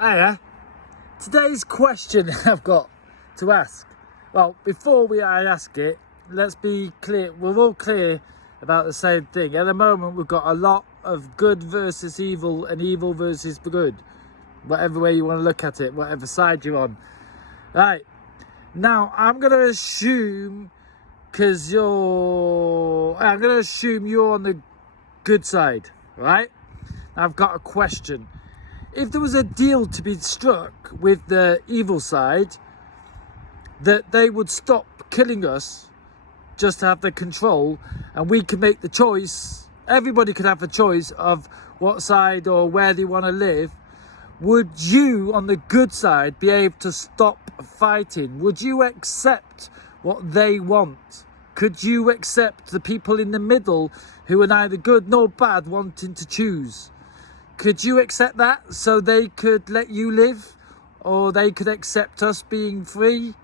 Hiya. Today's question I've got to ask. Well, before I ask it, let's be clear. We're all clear about the same thing. At the moment, we've got a lot of good versus evil and evil versus good. Whatever way you want to look at it, whatever side you're on. Right. Now, I'm going to assume, I'm going to assume you're on the good side, right? I've got a question. If there was a deal to be struck with the evil side, that they would stop killing us just to have the control, and we can make the choice, everybody could have a choice of what side or where they want to live, would you, on the good side, be able to stop fighting? Would you accept what they want? Could you accept the people in the middle who are neither good nor bad wanting to choose? Could you accept that so they could let you live, or they could accept us being free?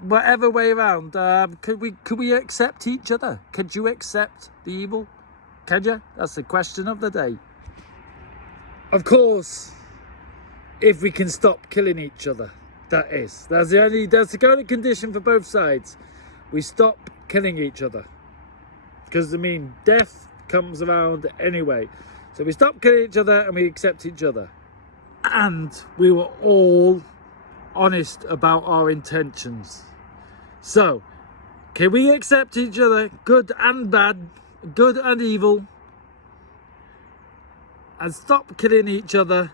Whatever way around, could we accept each other? Could you accept the evil? Can you? That's the question of the day. Of course, if we can stop killing each other, that's the only condition for both sides. We stop killing each other, because death comes around anyway. So we stop killing each other and we accept each other. And we were all honest about our intentions. So, can we accept each other, good and bad, good and evil, and stop killing each other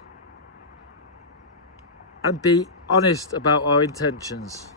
and be honest about our intentions?